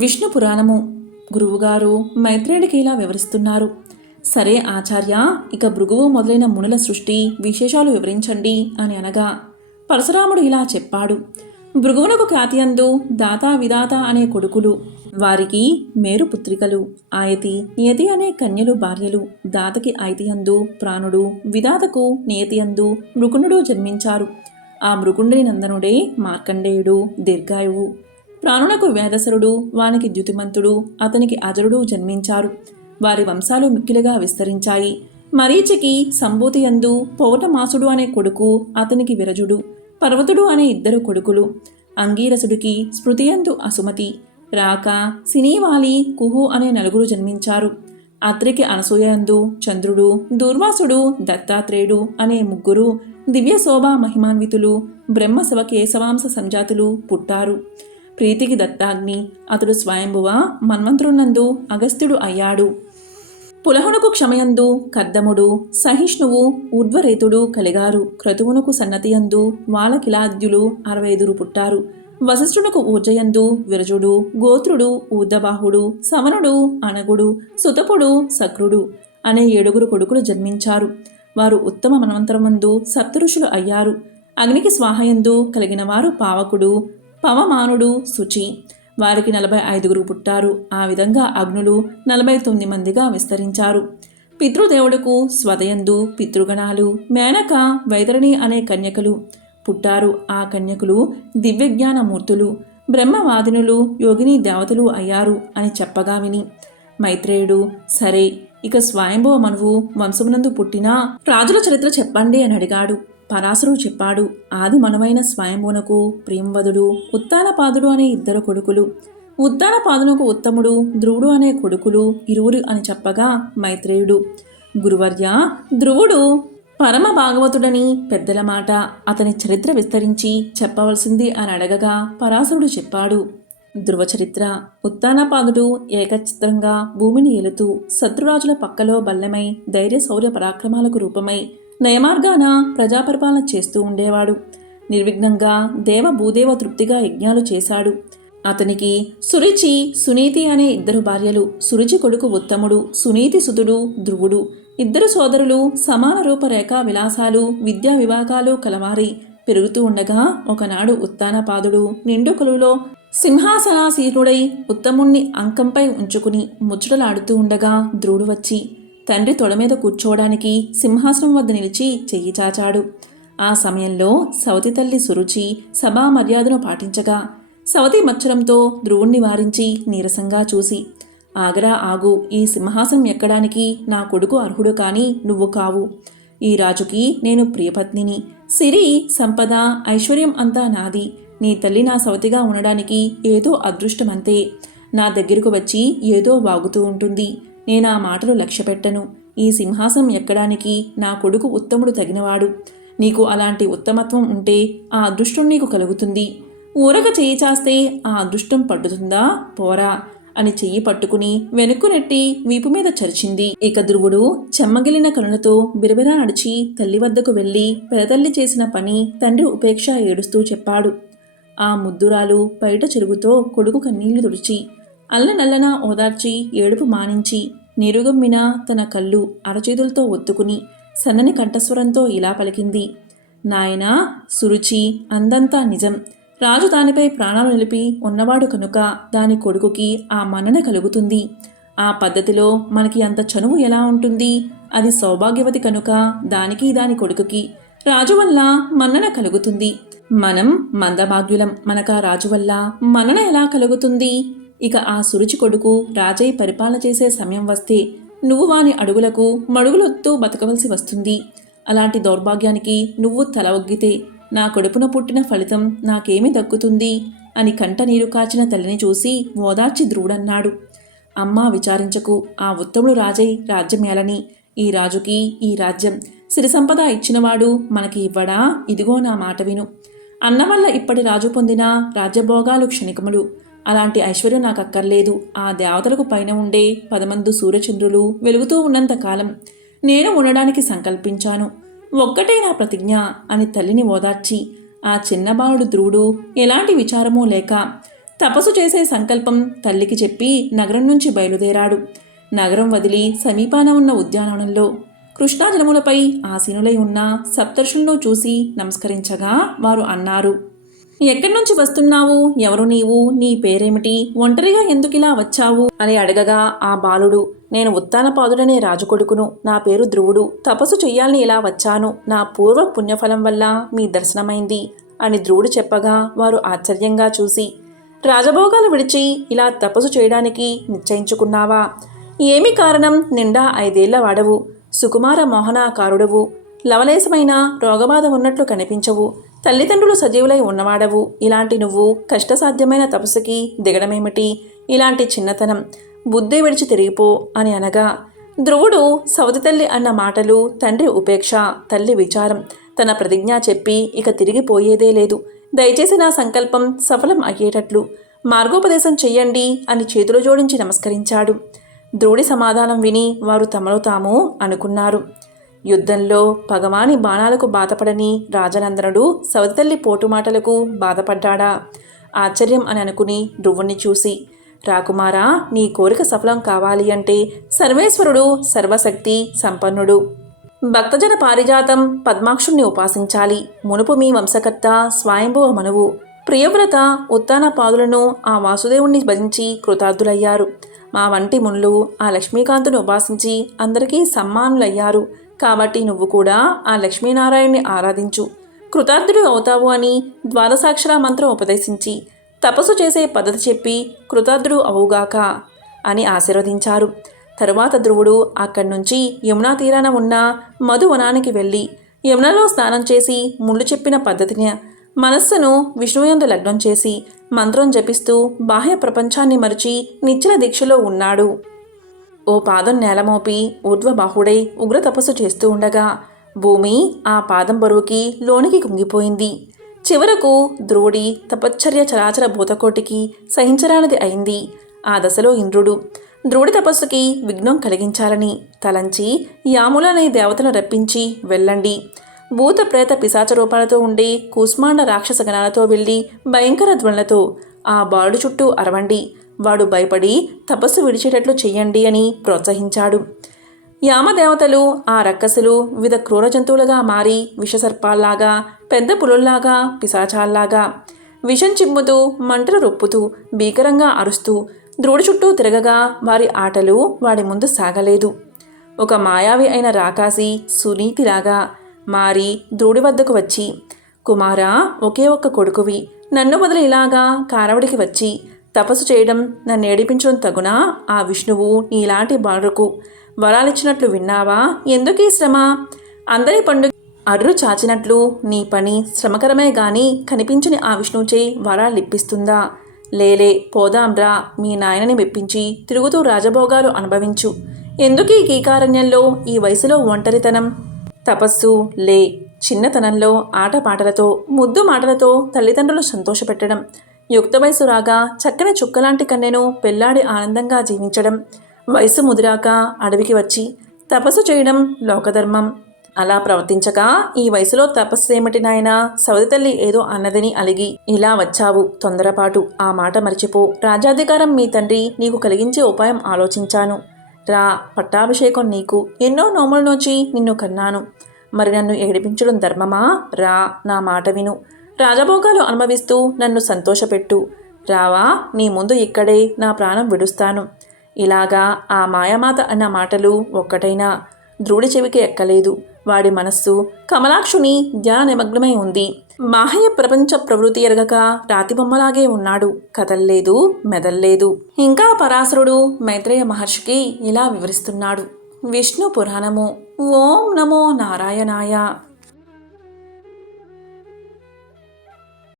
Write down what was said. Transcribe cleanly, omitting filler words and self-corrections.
విష్ణు పురాణము. గురువుగారు మైత్రేయుడికి ఇలా వివరిస్తున్నారు. సరే ఆచార్య, ఇక భృగువు మొదలైన మునుల సృష్టి విశేషాలు వివరించండి అని అనగా పరశురాముడు ఇలా చెప్పాడు. భృగువునకు ఖ్యాతియందు దాత విధాత అనే కొడుకులు, వారికి మేరు పుత్రికలు. ఆయతి నియతి అనే కన్యలు భార్యలు. దాతకి ఐతియందు ప్రాణుడు, విధాతకు నియతియందు మృకుండు జన్మించారు. ఆ మృకుండుని నందనుడే మార్కండేయుడు, దీర్ఘాయువు. ప్రాణునకు వేదసరుడు, వానికి ద్యుతిమంతుడు, అతనికి అజరుడు జన్మించారు. వారి వంశాలు మిక్కిలిగా విస్తరించాయి. మరీచికి సంభూతియందు పౌటమాసుడు అనే కొడుకు, అతనికి విరజుడు, పర్వతుడు అనే ఇద్దరు కొడుకులు. అంగీరసుడికి స్మృతియందు అసుమతి, రాక, సినీవాలి, కుహు అనే నలుగురు జన్మించారు. అత్రికి అనసూయందు చంద్రుడు, దూర్వాసుడు, దత్తాత్రేయుడు అనే ముగ్గురు దివ్య శోభా మహిమాన్వితులు, బ్రహ్మ శివ కేశవాంశ సంజాతులు పుట్టారు. ప్రీతికి దత్తాగ్ని, అతడు స్వయంభువ మన్వంతరునందు అగస్త్యుడు అయ్యాడు. పులహునకు క్షమయందు కర్దముడు, సహిష్ణువు, ఊర్ధ్వరేతుడు కలిగారు. క్రతువునకు సన్నతియందు వాలకిలాద్యులు 65 పుట్టారు. వశిష్ఠునకు ఊర్జయందు విరజుడు, గోత్రుడు, ఊర్ధబాహుడు, సవనుడు, అనగుడు, సుతపుడు, సక్రుడు అనే 7 కొడుకులు జన్మించారు. వారు ఉత్తమ మన్వంతరమందు సప్తఋషులు అయ్యారు. అగ్నికి స్వాహయందు కలిగిన వారు పావకుడు, పవమానుడు, శుచి. వారికి 45 పుట్టారు. ఆ విధంగా అగ్నులు 49 మందిగా విస్తరించారు. పితృదేవుడుకు స్వదయందు పితృగణాలు, మేనక, వైతరణి అనే కన్యకలు పుట్టారు. ఆ కన్యకులు దివ్యజ్ఞానమూర్తులు, బ్రహ్మవాదినులు, యోగిని దేవతలు అయ్యారు అని చెప్పగా విని మైత్రేయుడు, సరే ఇక స్వయంభవ మనువు వంశమునందు పుట్టిన రాజుల చరిత్ర చెప్పండి అని అడిగాడు. పరాశరుడు చెప్పాడు. ఆది మనువైన స్వయంభునకు ప్రియంవదుడు, ఉత్తానపాదుడు అనే 2 కొడుకులు. ఉత్తానపాదునకు ఉత్తముడు, ధ్రువుడు అనే కొడుకులు 20 అని చెప్పగా మైత్రేయుడు, గురువర్య, ధ్రువుడు పరమ భాగవతుడని పెద్దల మాట, అతని చరిత్ర విస్తరించి చెప్పవలసింది అని అడగగా పరాశరుడు చెప్పాడు. ధ్రువ చరిత్ర. ఉత్తానపాదుడు ఏకచిత్రంగా భూమిని ఏలుతూ శత్రురాజుల పక్కలో బల్లెమై ధైర్య శౌర్య పరాక్రమాలకు రూపమై నయమార్గాన ప్రజాపరిపాలన చేస్తూ ఉండేవాడు. నిర్విఘ్నంగా దేవ భూదేవ తృప్తిగా యజ్ఞాలు చేశాడు. అతనికి సురుచి, సునీతి అనే 2 భార్యలు. సురుచి కొడుకు ఉత్తముడు, సునీతి సుతుడు ధ్రువుడు. 2 సోదరులు సమాన రూపరేఖా విలాసాలు, విద్యా విభాగాలు కలవారి పెరుగుతూ ఉండగా ఒకనాడు ఉత్తానపాదుడు నిండు కొలువులో సింహాసనాసీనుడై ఉత్తముణ్ణి అంకంపై ఉంచుకుని ముచ్చటలాడుతూ ఉండగా ధ్రువుడు వచ్చి తండ్రి తొడ మీద కూర్చోవడానికి సింహాసనం వద్ద నిలిచి చెయ్యి చాచాడు. ఆ సమయంలో సవతి తల్లి సురుచి సభా మర్యాదను పాటించగా సవతి మత్సరంతో ధ్రువుణ్ణి వారించి నీరసంగా చూసి, ఆగరా ఆగు, ఈ సింహాసనం ఎక్కడానికి నా కొడుకు అర్హుడు కాని నువ్వు కావు. ఈ రాజుకి నేను ప్రియపత్నిని. సిరి, సంపద, ఐశ్వర్యం అంతా నాది. నీ తల్లి నా సవతిగా ఉండడానికి ఏదో అదృష్టమంతే. నా దగ్గరకు వచ్చి ఏదో వాగుతూ ఉంటుంది. నేనా మాటలు లక్ష్యపెట్టను. ఈ సింహాసనం ఎక్కడానికి నా కొడుకు ఉత్తముడు తగినవాడు. నీకు అలాంటి ఉత్తమత్వం ఉంటే ఆ అదృష్టం నీకు కలుగుతుంది. ఊరక చెయ్యి చాస్తే ఆ అదృష్టం పట్టుతుందా? పోరా అని చెయ్యి పట్టుకుని వెనుక్కు నెట్టి వీపు మీద చరిచింది. ఇక ధ్రువుడు చెమ్మగిలిన కనులతో బిరబిరా నడిచి తల్లి వద్దకు వెళ్ళి పెదతల్లి చేసిన పని తండ్రి ఉపేక్ష ఏడుస్తూ చెప్పాడు. ఆ ముద్దురాలు బయట చెరుగుతో కొడుకు కన్నీళ్లు తుడిచి అల్లనల్లన ఓదార్చి ఏడుపు మానించి నిరుగమ్మిన తన కళ్ళు అరచేతులతో ఒత్తుకుని సన్నని కంఠస్వరంతో ఇలా పలికింది. నాయనా సురుచి, అందంతా నిజం. రాజు దానిపై ప్రాణాలు నిలిపి ఉన్నవాడు కనుక దాని కొడుకుకి ఆ మన్నన కలుగుతుంది. ఆ పద్ధతిలో మనకి అంత చనువు ఎలా ఉంటుంది? అది సౌభాగ్యవతి కనుక దానికి దాని కొడుకుకి రాజు వల్ల మన్నన కలుగుతుంది. మనం మందభాగ్యులం, మనకా రాజు వల్ల మన్నన ఎలా కలుగుతుంది? ఇక ఆ సురుచి కొడుకు రాజై పరిపాలన చేసే సమయం వస్తే నువ్వు వాని అడుగులకు మడుగులొత్తూ బతకవలసి వస్తుంది. అలాంటి దౌర్భాగ్యానికి నువ్వు తల ఒగ్గితే నా కడుపున పుట్టిన ఫలితం నాకేమి దక్కుతుంది అని కంట నీరు కాచిన తల్లిని చూసి ఓదార్చి ధ్రువుడన్నాడు. అమ్మా విచారించకు, ఆ ఉత్తముడు రాజై రాజ్యమేలని. ఈ రాజుకి ఈ రాజ్యం సిరి సంపద ఇచ్చినవాడు మనకి ఇవ్వడా? ఇదిగో నా మాట విను. అన్న వల్ల ఇప్పటి రాజు పొందిన రాజ్యభోగాలు క్షణికములు. అలాంటి ఐశ్వర్యం నాకు అక్కర్లేదు. ఆ దేవతలకు పైన ఉండే 10 మంది సూర్యచంద్రులు వెలుగుతూ ఉన్నంత కాలం నేను ఉండడానికి సంకల్పించాను. ఒక్కటే నా ప్రతిజ్ఞ అని తల్లిని ఓదార్చి ఆ చిన్న బాలుడు ధ్రువుడు ఎలాంటి విచారమూ లేక తపస్సు చేసే సంకల్పం తల్లికి చెప్పి నగరం నుంచి బయలుదేరాడు. నగరం వదిలి సమీపాన ఉన్న ఉద్యానవనంలో కృష్ణాజలములపై ఆసీనులై ఉన్న సప్తర్షులను చూసి నమస్కరించగా వారు అన్నారు, ఎక్కడి నుంచి వస్తున్నావు? ఎవరు నీవు? నీ పేరేమిటి? ఒంటరిగా ఎందుకిలా వచ్చావు అని అడగగా ఆ బాలుడు, నేను ఉత్తానపాదుడనే రాజుకొడుకును. నా పేరు ధ్రువుడు. తపస్సు చెయ్యాలని ఇలా వచ్చాను. నా పూర్వ పుణ్యఫలం వల్ల మీ దర్శనమైంది అని ధ్రువుడు చెప్పగా వారు ఆశ్చర్యంగా చూసి, రాజభోగాలు విడిచి ఇలా తపస్సు చేయడానికి నిశ్చయించుకున్నావా? ఏమి కారణం? నిండా 5 ఏళ్ల వాడవు, సుకుమార మోహనాకారుడవు, లవలేశమైన రోగబాధ ఉన్నట్లు కనిపించవు, తల్లిదండ్రులు సజీవులై ఉన్నవాడవు. ఇలాంటి నువ్వు కష్టసాధ్యమైన తపస్సుకి దిగడమేమిటి? ఇలాంటి చిన్నతనం, బుద్ధి విడిచి తిరిగిపో అని అనగా ధ్రువుడు సవతి తల్లి అన్న మాటలు, తండ్రి ఉపేక్ష, తల్లి విచారం, తన ప్రతిజ్ఞ చెప్పి ఇక తిరిగిపోయేదే లేదు. దయచేసి నా సంకల్పం సఫలం అయ్యేటట్లు మార్గోపదేశం చెయ్యండి అని చేతులు జోడించి నమస్కరించాడు. ధ్రువుడి సమాధానం విని వారు తమలో తాము అనుకున్నారు, యుద్ధంలో పగవాని బాణాలకు బాధపడని రాజనందనుడు సవతితల్లి పోటుమాటలకు బాధపడ్డాడా? ఆశ్చర్యం అని అనుకుని ధ్రువుణ్ణి చూసి, రాకుమారా, నీ కోరిక సఫలం కావాలి అంటే సర్వేశ్వరుడు సర్వశక్తి సంపన్నుడు భక్తజన పారిజాతం పద్మాక్షుణ్ణి ఉపాసించాలి. మునుపు మీ వంశకర్త స్వయంభువ మనువు ప్రియవ్రత ఉత్తానపాదులను ఆ వాసుదేవుణ్ణి భజించి కృతార్థులయ్యారు. మా వంటి మునులు ఆ లక్ష్మీకాంతుని ఉపాసించి అందరికీ సమ్మానులయ్యారు. కాబట్టి నువ్వు కూడా ఆ లక్ష్మీనారాయణ్ణి ఆరాధించు, కృతార్థుడు అవుతావు అని ద్వాదశాక్షర మంత్రం ఉపదేశించి తపస్సు చేసే పద్ధతి చెప్పి కృతార్థుడు అవుగాక అని ఆశీర్వదించారు. తరువాత ధ్రువుడు అక్కడి నుంచి యమునా తీరాన ఉన్న మధువనానికి వెళ్ళి యమునలో స్నానం చేసి ముళ్ళు చెప్పిన పద్ధతిని మనస్సును విష్ణుయందు లగ్నం చేసి మంత్రం జపిస్తూ బాహ్య ప్రపంచాన్ని మరిచి నిశ్చల దీక్షలో ఉన్నాడు. ఓ పాదం నేలమోపి ఊర్ధ్వబాహుడై ఉగ్ర తపస్సు చేస్తూ ఉండగా భూమి ఆ పాదం బరువుకి లోనికి కుంగిపోయింది. చివరకు ధ్రువుడి తపశ్చర్య చరాచర భూతకోటికి సహించరానిది అయింది. ఆ దశలో ఇంద్రుడు ధ్రువుడి తపస్సుకి విఘ్నం కలిగించాలని తలంచి యాములనే దేవతను రప్పించి వెళ్ళండి, భూత ప్రేత పిశాచ రూపాలతో ఉండే కూస్మాండ రాక్షస గణాలతో వెళ్ళి భయంకర ధ్వనులతో ఆ బాలుడు చుట్టూ అరవండి, వాడు భయపడి తపస్సు విడిచేటట్లు చెయ్యండి అని ప్రోత్సహించాడు. యామదేవతలు ఆ రక్కసులు వివిధ క్రూర జంతువులుగా మారి విషసర్పాల్లాగా, పెద్ద పులుల్లాగా, పిశాచాల్లాగా విషం చిమ్ముతూ మంటలు రొప్పుతూ భీకరంగా అరుస్తూ ధ్రువుడి చుట్టూ తిరగగా వారి ఆటలు వాడి ముందు సాగలేదు. ఒక మాయావి అయిన రాకాసి సునీతిలాగా మారి ధ్రువుడి వద్దకు వచ్చి, కుమారా, ఒకే ఒక్క కొడుకువి, నన్ను వదిలి ఇలాగా కారవడికి వచ్చి తపస్సు చేయడం, నన్ను ఏడిపించడం తగునా? ఆ విష్ణువు నీలాంటి బాలురకు వరాలిచ్చినట్లు విన్నావా? ఎందుకీ శ్రమ? అందరి పండుగ అర్రు చాచినట్లు నీ పని శ్రమకరమే గాని కనిపించని ఆ విష్ణువుచే వరాలిప్పిస్తుందా? లేలే, పోదాంరా, మీ నాయనని మెప్పించి తిరుగుతూ రాజభోగాలు అనుభవించు. ఎందుకీ కీకారణ్యంలో ఈ వయసులో ఒంటరితనం? తపస్సు లే. చిన్నతనంలో ఆటపాటలతో ముద్దు మాటలతో తల్లిదండ్రులు సంతోషపెట్టడం, యుక్త వయసు రాగా చక్కని చుక్కలాంటి కన్నెను పెళ్లాడి ఆనందంగా జీవించడం, వయసు ముదిరాక అడవికి వచ్చి తపస్సు చేయడం లోకధర్మం. అలా ప్రవర్తించక ఈ వయసులో తపస్సు ఏమిటి నాయనా? సవతి తల్లి ఏదో అన్నదని అలిగి ఇలా వచ్చావు. తొందరపాటు, ఆ మాట మరిచిపో. రాజ్యాధికారం మీ తండ్రి నీకు కలిగించే ఉపాయం ఆలోచించాను. రా, పట్టాభిషేకం నీకు. ఎన్నో నోముల నుంచి నిన్ను కన్నాను. మరి నన్ను ఏడిపించడం ధర్మమా? రా, నా మాట విను. రాజభోగాలు అనుభవిస్తూ నన్ను సంతోషపెట్టు. రావా, నీ ముందు ఇక్కడే నా ప్రాణం విడుస్తాను. ఇలాగా ఆ మాయామాత అన్న మాటలు ఒక్కటైనా ధ్రువుడి చెవికి ఎక్కలేదు. వాడి మనస్సు కమలాక్షుని ధ్యాన నిమగ్నమై ఉంది. బాహ్య ప్రపంచ ప్రవృత్తి ఎరగక రాతిబొమ్మలాగే ఉన్నాడు. కదల్లేదు, మెదల్లేదు. ఇంకా పరాశరుడు మైత్రేయ మహర్షికి ఇలా వివరిస్తున్నాడు. విష్ణు పురాణము. ఓం నమో నారాయణాయ.